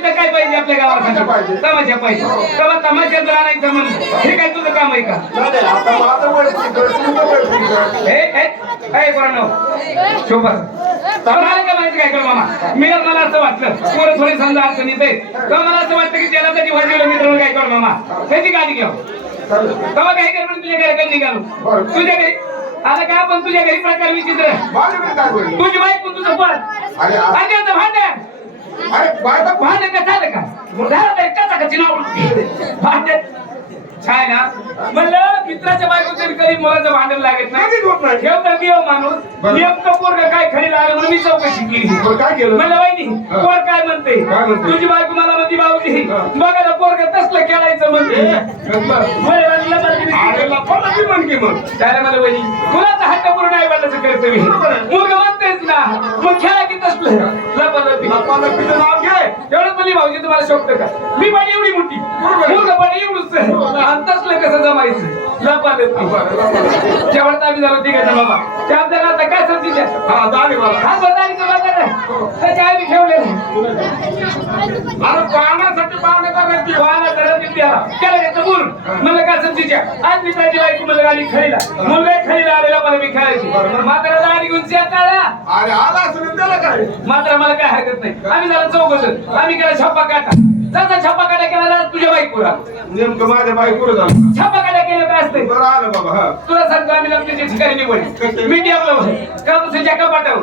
निमित्त काय पाहिजे आपल्या गावासाठी? तमाशा पाहिजे. तेव्हा तमाशात राहायचं म्हणून हे काय तुझं काम आहे का? शोभा मला काय माहिती काय कर मामा, मी मला असं वाटलं पोरं थोडी समजा अडचणीत आहे तेव्हा मला असं वाटतं की त्याला त्याची वाजीला मित्र काय कर मामा त्याची गाडी घ्या. तेव्हा काय कर तुझ्या घराकडे निघालो तुझ्या घरी आता काय पण तुझ्या घरी प्रकार विचित्र तुझी बाईक पण तुझं पोर भांड्याचं भांडण का झालं का झालं तरी कचाकची नाव भांड्यात छाय ना म्हणलं मित्राच्या बायको तरी कधी मुलाचं भांडण लागत नाही ठेवता देव माणूस नेमकं पोरग काय खरी लागलं म्हणून मी चौकशी केली. काय केलं म्हणलं वहिनी पोर काय म्हणते तुझी बायको मला म्हणते भाऊजी बघा पोरग तसलं खेळायचं म्हणते त्याला मला वहिनी मुलाचा हट्ट पूर्ण आहे वाटायचं करतो मी मुलगा म्हणतेच ना मग खेळा की तसलं लपालपीचं नाव घे एवढं म्हणली भाऊजी तुम्हाला शोभतं का मी पाणी एवढी मोठी मुलगा पाणी एवढंच तसलं कसं जमायचं लपालपी जेवढं आम्ही झालो ठीक आहे बाबा त्या आपल्याला आता काय समजीच्या हा दाढीचं बाजार आहे त्याच्या आम्ही ठेवलेलं पाहण्यासाठी पाहणं करायची त्याला घेतलं बोल मला काय समजीच्या आज मित्राची बायको मला गाडी खरीला मुलगा खरीला आलेला मला मी खेळायची मात्र गाडी घेऊन काढला अरे आला असून त्याला काय मात्र मला काय हरकत नाही आम्ही झालं चौघजण आम्ही केला छापा काटा जसा छापा काटा केला तुझ्या बायकोला नेमकं माझ्या बायकोला झालं छापा काटा केलं काय असते बरं आलं बाबा तुला सांगतो आम्ही लग्नाच्या ठिकाणी निवडली मी टेबल का तुझ्या कपाटावर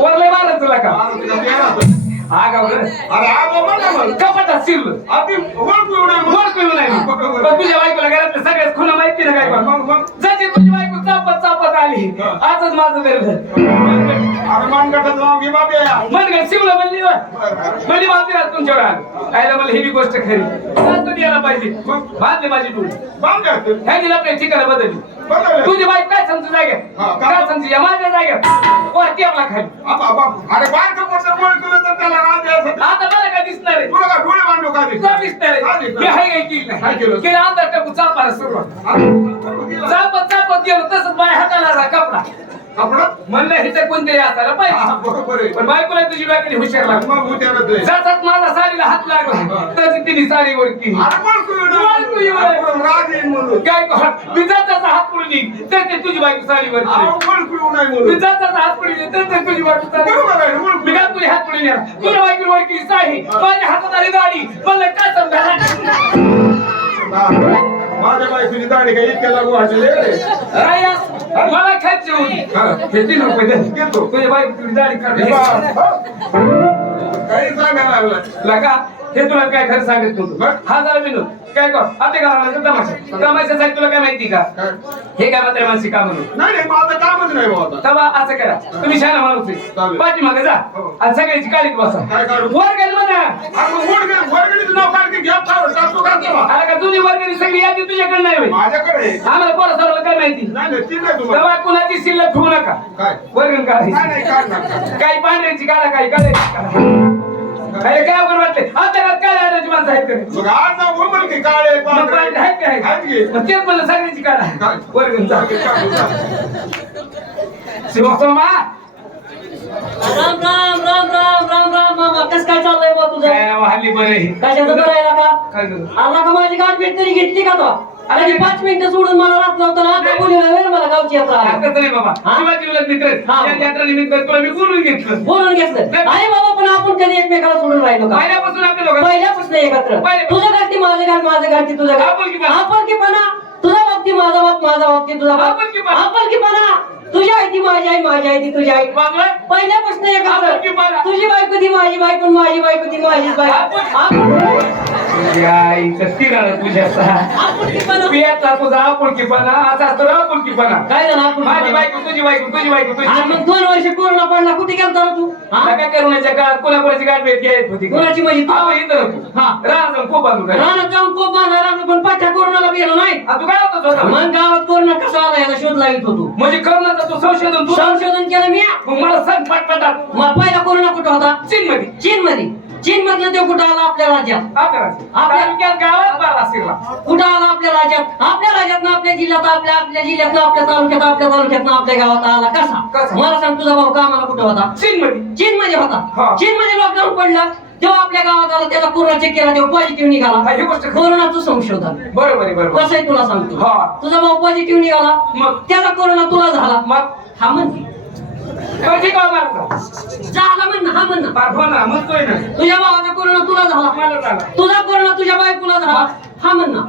वरले मारत तुला का हा गाव अरे कपाटात शिरलं तुझ्या बायकोला घरात सगळ्यात खुना माहिती ना काय जशी तुझी बायको चापत चापत आली आजच माझं मनगट शिवलं म्हणली म्हणजे बाजूला तुमच्यावर आयला मला ही बी गोष्ट खरी द्यायला पाहिजे बांधले माझी टोळी ह्यांनी आपल्या ठिकाणं बदलली तुझी बाईक काय समजू जाग्या काय समजू या माझ्या जाग्यात वरती आपला खाली अरे आता मला काय दिसणार आहे तुला काय डोळे बांधलो का दिसणार आहे मी हाय काय केलं अंदर टाकू चापायला सुरुवात चापत गेलो तसंच माझ्या हाताला कपडा म्हणलं हे तर कोणतरी असायला पाहिजे पण बायकोला तुझी बायकोली हुशार लागली जातात माझा साडीला हात लागला तशी तिने साडीवर केली काय जाताचा हात पुढे तर ते तुझी बायको साडीवर जाताचा हात पुढे तर ते तुझी बायको साडी मी काय तुझी हात पुढे न्या तुझ्या बायकोवर केली साडी माझ्या हातात आली गाडी म्हणलं काय समजा माझ्या बायकोची दाढी काय इतक्या लागू हसले मला खायची होती खेती नको देतो तुझ्या बायकोची दाढी काढली काही सांगायला लागला हे तुला काय खरं सांगत नव्हतं हा जरा विनोद काय कर आपल्या गावाला तमाशा तमाशासाठी तुला काय माहिती का हे काय मात्र मानसी काम म्हणून नाही माझं कामच नाही बाबा असं करा तुम्ही शाळा म्हणून पाठीमागे जा आणि सगळ्याची काळीत बसा वर्गणी म्हणा वर्गणीचं नाव काढते घ्या आला का तुझी वर्गणी सगळी यादी तुझ्याकडे नाही माझ्याकडे आम्हाला पोरा सर्व काय माहिती तेव्हा कुणाची शिल्लक ठेवू नका वर्गण काढायची काही पांढऱ्याची काढा काही काढायची अरे काय बरं वाटले आपल्याला काय आणायची माणसं आहेत तेच म्हणलं सगळ्यांची काढा वर्गण शिवसोमा राम राम राम राम राम राम मामा कस काय चाललंय बा तुझं हल्ली बरं आहे कशाचं बरं आहे का आला का माझी गाठ भेट तरी घेतली का तो अरे 5 मिनिटं सोडून मला राहत नव्हतं ना आता बोलून मला गावची यात्रा आता तरी बाबा शिवाजी उलट मित्र या यात्रा निमित्त तुला मी बोलून घेतलं अरे बाबा पण आपण कधी एकमेकाला सोडून राहिलो का पहिल्यापासून आपल्या लोकांना पहिल्यापासून एकत्र तुझं घरती माझं घरती तुझं आपुलकीपणा तुझा बाबती माझा बाबती तुझा आपुलकीपणा तुझी आई ती माझी आई माझी आई ती तुझी आई पहिल्यापासून एकत्र तुझी बायको ती माझी बायको माझी बायको ती माझी बायको आई कशी राहणार तुझ्या तुझा आपुलकीपणा असा असतो आपुलकीपणा काय झालं माझी बायको तुझी मग 2 वर्ष कोरोना पडला कुठे गेलता तू काय करोनाच्या काळात कोणाकोणाची गाठ भेट घ्यायची होती कोणाची माझी राहणार खूप बांधून राहणार जाऊन खूप बांधायला पण पाठ्या कोरोनाला गेलो नाही तू काय होतो मग गावात कोरोना कसा आला याचा शोध लावित होतो म्हणजे करोनाचा तू संशोधन केलं मी मग मला सांग पाठपाठात मग पहिला कोरोना कुठं होता चीन मधलं ते कुठं आला आपल्या राज्यात आपल्या गावात बारा शिरला कुठं आला आपल्या राज्यात ना आपल्या जिल्ह्यात आपल्या जिल्ह्यात आपल्या तालुक्यात आपल्या गावात आला कसा मला सांग तुझा भाऊ कामाला कुठं होता चीन मध्ये होता चीन मध्ये लॉकडाऊन पडला तेव्हा आपल्या गावात आला त्याचा कोरोना चेक केला तेव्हा पॉझिटिव्ह निघाला. ही गोष्ट कोरोनाचं संशोधन बरोबर आहे बरोबर. कसं आहे तुला सांगतो. हा. तुझा भाऊ पॉझिटिव्ह निघाला मग त्याचा कोरोना तुला झाला. मग हा म्हणते कधी का मारतो झाला म्हण ना. हा म्हण ना. पाठवा ना म्हणतोय ना तुझ्या भावाचा कोरोना तुला झाला. मला झाला. तुझा कोरोना तुझ्या बायकोला झाला. हा म्हण ना.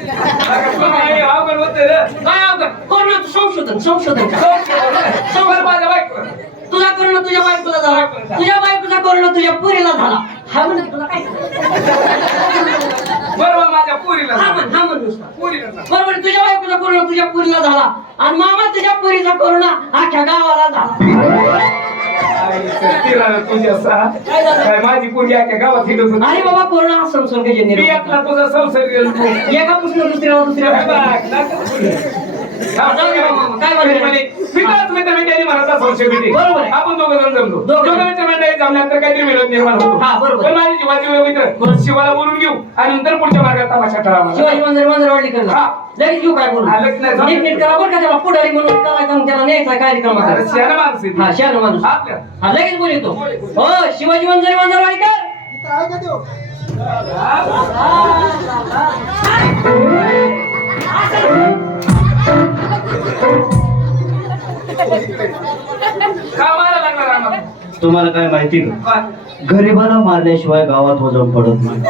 काय अवघड होतं रे. काय अवघड कोरोनाचं संशोधन संशोधन शंभर माझ्या बायको तुझा कोरोना तुझ्या बायकोला झाला. तुझ्या बायकोचा कोरोना तुझ्या पुरीला झाला. हा म्हण तुला काय बरोबर माझ्या पुरीला हा म्हण. हा म्हण नुसता. पुरीला झाला. बरोबर आहे, तुझ्या बायकोचा कोरोना तुझ्या पुरीला झाला आणि मामा तुझ्या पुरीचा कोरोना अख्ख्या गावाला झाला. तिला तुझ्या सहा काय झालं? काय माझी पुरी अख्ख्या गावात हिंडत होती. अरे बाबा कोरोना हा संसर्गजन्य रोग. बियातला तुझा संसर्ग एकापासून दुसऱ्याला दुसऱ्या काय म्हणे? विकास मित्र मंडळी मराठा संशय भेटे बरोबर आहे. आपण दोघं जण जमलो. दोघं. दोघं मित्र मंडळी जमल्यानंतर काहीतरी विरोध निर्माण होतो. हा, बरोबर. पण माझे जीवाचे मित्र शिवाला बोलून घेऊ आणि नंतर पुढच्या मार्गात तमाशा ठरावा. शिवाजी मंदिरवाडी करला. हा. लगेच घेऊ काय बोलू हा, लगेच नाही. नीट करा बरं का त्याला पुढारी म्हणून करायचा आणि त्याला न्यायचा कार्यक्रम अरे करायचा. शहाणा माणूस आहे. हा शहाणा माणूस. आपल्या हा लगेच बोल येतो. हो शिवाजी मंदिरवाडी कर. का मारा लागणार आम्हाला? तुम्हाला काय माहिती का काय? गरीबाला मारल्याशिवाय गावात वजन पडत नाही.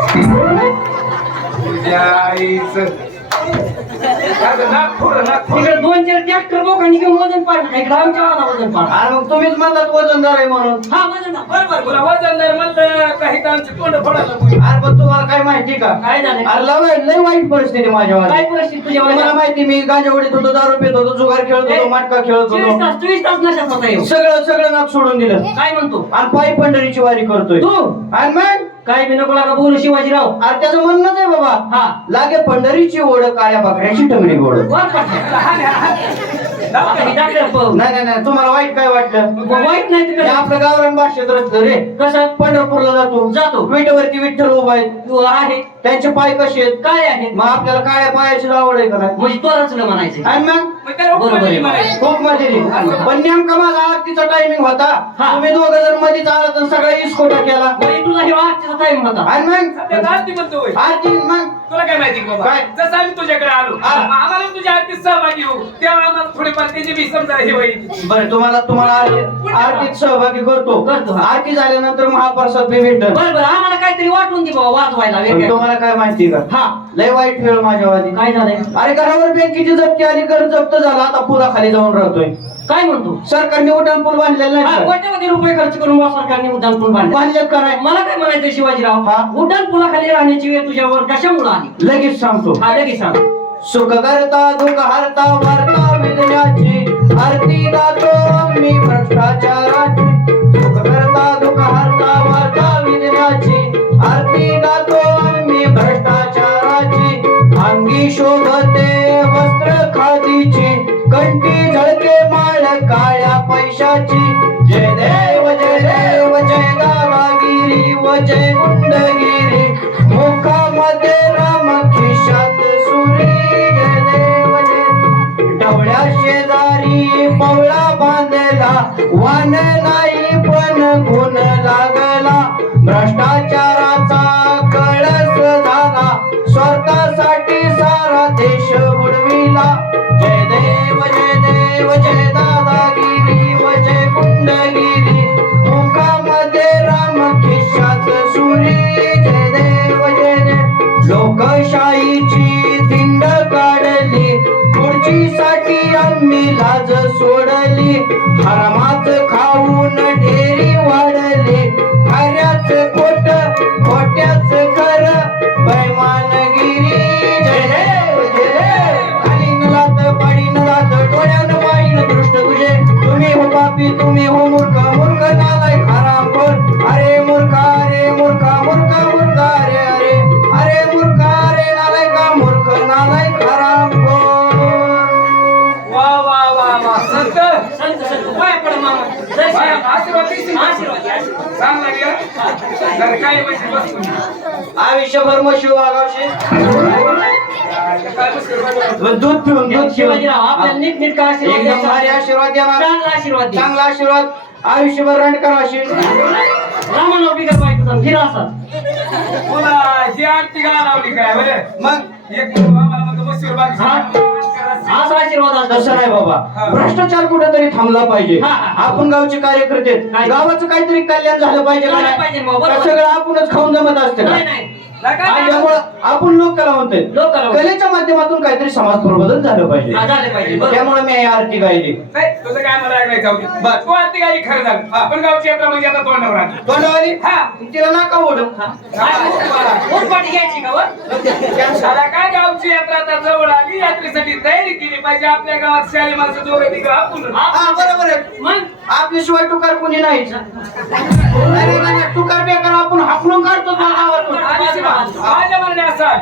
तुझ्या आईचं. अगं नागपूर नागपूर तिकडे 2-4 ट्रॅक्टर लोकांनी घेऊन वजन पाडलं. इकडे आमच्या वाला वजन पाडलं. आणि मग तुम्हीच म्हणतात वजनदार आहे म्हणून. हा वजन बरोबर तुला वजनदार म्हणलं काही आमची तोंड फोडायला लागली. अरे पण तुम्हाला काय माहिती का काय झालं? अरे लय वाईट परिस्थिती माझ्या काय परिस्थिती तुझ्या तुम्हाला वाल्या? माहिती मी गांजा उडीत होतो, दारू पित होतो, जुगार खेळत होतो, मटका खेळत 24 होतो. तास नशात होता ह्यो. सगळं नाक सोडून दिलं काय म्हणतो आणि पायी पंढरीची वारी करतोय. तू आणि मग काय बी नको लागा बोलू शिवाजीराव. अरे त्याचं म्हणणंच आहे बाबा, हा लागे पंढरीची ओढ काळ्या बाकड्याची टंगडी गोड. वर पाठवा. आता ही डॉक्टर पाहू. नाही तुम्हाला वाईट काय वाटलं? वाईट नाही हे तिकडे आपलं गावरान भाषेत रचलं रे. कसं पंढरपूरला जातो विटेवरती विठ्ठल उभा आहे, तू आहे त्यांचे पाय कसे आहेत? काय आहे मग आपल्याला काळ्या पायाची आवड आहे का नाही? म्हणजे तो रचलं म्हणायचं. आणि मग मग त्याला बरोबर आहे. उपमानी म्हणायचं. खूप मजा आली. पण नेमका माझा आरतीचा टायमिंग होता. हा. तुम्ही दोघं जर मध्ये आला तर सगळा इस्कोटा केला. म्हणजे तुझा हे वाटचा टाइम होता. आणि मग सध्या आरती म्हणतोय. आरती मग तुला काय माहिती बाबा? काय? जसं आम्ही तुझ्याकडे आलो हा. आम्हाला तुझ्या आरतीत सहभागी होऊ तेव्हा आम्हाला थोडीफार त्याची बी समजा हे होईल. बरं तुम्हाला आरतीत सहभागी करतो. करतो, हा. आरती झाल्यानंतर महाप्रसाद बी भेटल. बरोबर आम्हाला काहीतरी वाटून दे बाबा वाजवायला पण वेगळं. तुम्हाला काय माहिती का? हा लय वाईट वेळ माझ्यावाली. काय झालंय अरे घरावर बँकेची जप्ती आली, घर जप्त झाला, आता पुलाखाली जाऊन राहतोय. काय म्हणतो सरकारने उड्डाण पूल बांधलेला हा, नाही का? कोट्यावधी रुपये खर्च करून बा सरकारने उड्डाण पूल बांधले. बांधलेत का नाही? मला काय म्हणायचं शिवाजीराव हा. उड्डाण पुलाखाली राहण्याची वेळ तुझ्यावर कशामुळे आली लगेच सांगतो. हा लगेच सांग. सुख करता दुःख हरता वार्ता विजयाची आरती गातो आम्ही भ्रष्टाचाराची. सुख करता दुःख हरता वार्ता विजयाची आरती गातो आम्ही भ्रष्टाचाराची. अंगी शोभते वस्त्र खादीची, कंठी झळके माळ काळ्या पैशाची. जय देव जय दादागिरी व जय गुंडगिरी, मुखामध्ये राम खिशात सुरी. जय देव जय. डवळ्या शेजारी पवळा बांधला, वान नाही पण गुण लागला. भ्रष्टाचाराचा कळस झाला, स्वार्थासाठी सारा देश बुडविला. जय देव जय दादागिरी व जय गुंडगिरी, मुखामध्ये राम खिशात सुरी. जय देव जय. लोकशाहीची धिंड काढली, खुर्चीसाठी आम्ही लाज सोडली. हरामात खाऊन ढेरी वाढली, खऱ्याच खोट खोट्याच खरं बैमानगिरी. जय देव खाली न लात पाडी न लात, डोळ्यानं वाईन दृष्ट तुझे. तुम्ही हो पापी तुम्ही हो मूर्ख, मूर्ख नालायक हरामखोर. अरे मूर्खा रे मूर्खा मूर्खा मूर्खा रे अरे अरे मूर्खा रे नालायका मूर्ख नालायक हरामखोर. वा वा वा वा संत संत पाया पडा मामा. जय बाय, श्रीराम. आशीर्वाद देशील? आशीर्वाद चांगला घ्या. जर काही पैसे बसतो आयुष्यभर मग शिवागावशी काय बसतो दूध पिऊन शिवाजीराव आपल्याला नीट नीट का आशीर्वाद एकदम द्यायचा? भारी आशीर्वाद देणार. चांगला आशीर्वाद दे. चांगला आशीर्वाद आयुष्यभर रणकर असेल. रामानाव बिगर बायको असं फिर असं तुला ही आरती गाणं लावली काय बरं मग एक आम्हाला म्हणतो बसशीवर बाकी हा? असा आशीर्वाद असतो. तसं नाही बाबा हा. भ्रष्टाचार कुठेतरी थांबला पाहिजे. हा, हा. आपण गावचे कार्यकर्ते आहेत. नाही. गावाचं काहीतरी कल्याण झालं पाहिजे का झालं नाही? पाहिजे मग, बरोबर. का सगळं आपणच खाऊन जमत असतं का? नाही नाही आणि त्यामुळं आपण लोक कलावंत आहेत. लोक कलावंत. कलेच्या माध्यमातून काहीतरी समाज प्रबोधन झालं पाहिजे. हा, झालं पाहिजे बरोबर. त्यामुळे मी ही आरती गायली. नाही तुझं काय मला ऐकायचं होती बस. तू आरती गायली खरं झालं आपण गावची यात्रा म्हणजे आता तोंडावर आली तोंडवाली हा तिला नका ओढ. पाठी घ्यायची का वर? आता काय गावची यात्रा आता जवळ आली यात्रेसाठी तयारी केली पाहिजे आपल्या गावात शाळे माणसं दोघं तिघं आपण हा बरोबर आहे. मग आपल्याशिवाय टुकार कोणी नाहीच. नाही, टुकार बेकार आपण हाकलून काढतो त्या गावातून. माझ्या म्हणणे असाल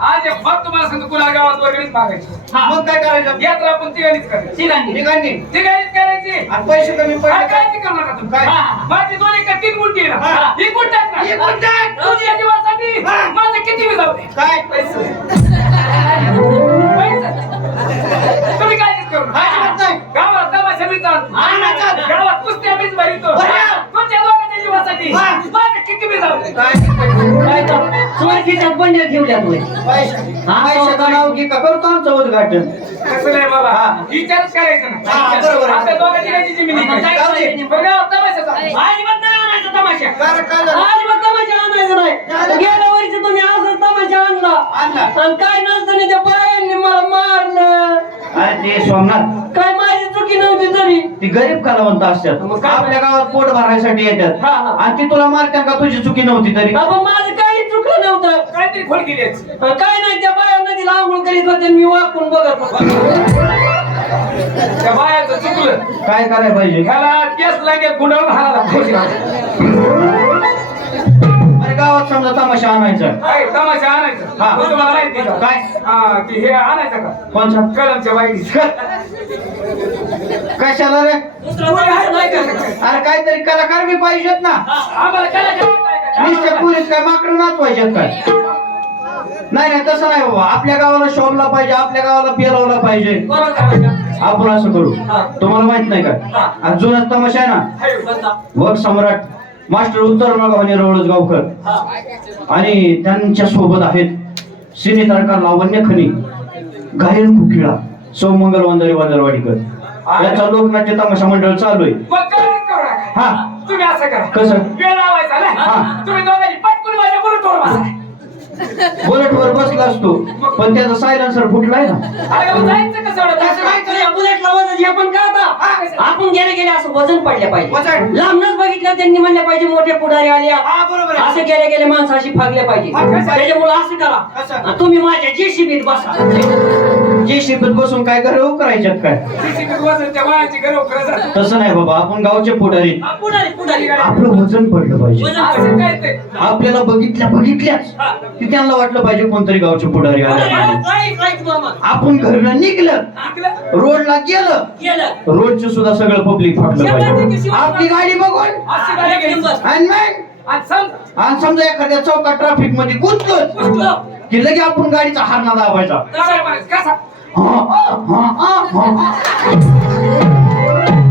आज फक्त तुम्हाला सांगतो कुणा गावात वर्गणीच मागायची मग काय करायचं? यात्रा आपण तिघांनीच करायची ठिकाणी निघाली. तिघांनीच करायची आणि पैसे कमी काय पडले काय ते करू नका तुम्ही काय? माझी दोन एकर 3 गुंठी आहे ना हा. ही गुंठ टाक ना. ही गुंठ टाक. तुझ्या जीवासाठी हा. माझं किती बी जाऊ दे काय पैसे तुम्ही काळजीच करू नका. अजिबात नाही. गावात तमाशा मी चालतो आणायचा. गावात कुस्त्या मीच भरितो बरं. तुमच्या दोघांच्या जीवासाठी हा. माझं किती बी जाऊ दे काय काय तर चोर खिशात बंड्या ठेवल्या तुम्ही पैशाचं नाव घे का करतो आमचं उद्घाटन. कसं नाही बाबा हा. विचारच करायचं ना हा, बरोबर आहे. आपल्या दोघांची काही जमिनी मग काय करायचं? बरं गावात तमाशाचा अजिबात नाही आणायचा तमाशा काय झालं? अजिबात तमाशा आणायचा नाही. गेल्या वर्षी तुम्ही असंच तमाशा आणला आणला. आणि काय नसताना त्या बायांनी मला मारलं. अरे ते सोमनाथ काय माझी चुकी नव्हती तरी ती गरीब कलावंत असतात. मग काय? आपल्या गावात पोट भरायसाठी येतात हा, हा. आणि ती तुला मारत्यात का तुझी चुकी नव्हती तरी? अबो माझं काही चुकलं नव्हतं. काहीतरी खोड केली याची. काय नाही त्या बाया नदीला आंघोळ करीत होते आणि मी वाकून बघत होतो. त्या बायाचं चुकलं काय करायला पाहिजे? ह्याला केस लागेल गुंडाळून हाणाला अरे गावात समजा तमाशा आणायचा काय तमाशा आणायचं हा. मग तुम्हाला माहिती का काय? हा की हे आणायचं का कोणचा? कलमच्या वाईट कशाला रे? दुसरा तमाशा नाही करायचा. अरे काहीतरी कलाकार बी पाहिजेत ना. आम्हाला काय नुसते पोलीस काय माकडं नाचवायच्यात काय? नाही नाही तसं नाही बाबा. आपल्या गावाला शोभला पाहिजे, आपल्या गावाला पेलवला पाहिजे. कोणाचा तमाशा? आपण असं करू. तुम्हाला माहित नाही का हा. आज जुना तमाशा आहे ना, कोणता? वग सम्राट मास्टर उत्तर मागावणे रवळच गावकर हा. आणि त्यांच्या सोबत आहेत सिने तारका लावण्य खनी, गायन कुकिळा, सौमंगल वंदरी वादरवाडीकर याचा लोकनाट्य तमाशा मंडळ चालू आहे. मग काय करू नका. हा तुम्ही असं करा कसं? वेळ लावायचा ना हा. तुम्ही दोघांनी पटकून माझ्या बुलेटवर बसा. बुलेटवर बसला असतो पण त्याचा सायलेन्सर फुटलाय ना. अरे मग जायचं कसं एवढं? तसं काय करूया? बुलेटला वजन जे आपण का आता? आपण गेले गेले असं वजन पडल्या वजन. पाहिजे. लांबनच बघितलं त्यांनी म्हणल्या पाहिजे मोठे पुढारी आल्या हा, बरोबर आहे. असं गेले गेले माणसं अशी फागल्या पाहिजे. हा, कसं? त्याच्यामुळे असं करा कसं? आणि तुम्ही माझ्या जेसीबीत बसा. जे शिपत बसून काय करावं करायच्यात काय? CCTV वजन त्या बाळाची गरव खरं झालं. तसं नाही बाबा. आपण गावचे पुढारी, हा, पुढारी पुढारी आपलं वजन पडलं पाहिजे. वजन असं पडलं. काय ते आपल्याला बघितल्याच हा. की त्यांना वाटलं पाहिजे कोणतरी गावचे पुढारी आले. राईट राईट मामा आपण घरनं निघलं, ऐकलं? रोडला गेलं, केलं. रोडचं सुद्धा सगळं पब्लिक फाटलं 100% पाहिजे. शिवाय- आपली गाडी बघून अशी गाडी घ्यायची. बस. आणि मग आणि समज आणि समजा एखाद्या चौकात ट्रॅफिक मध्ये गुंतलो पुस्तक. की लगे आपण गाडीचा हारणा दाबायचा. कसा माणूस कसा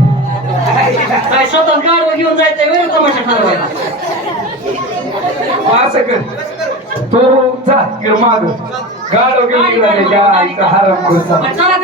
काय स्वतः गाडवा घेऊन जायचं वेळ तमाशा ठरवायला. असं कर तो जा माग गाडो गेली त्याच्या आईचा हाराम खोसा पण चला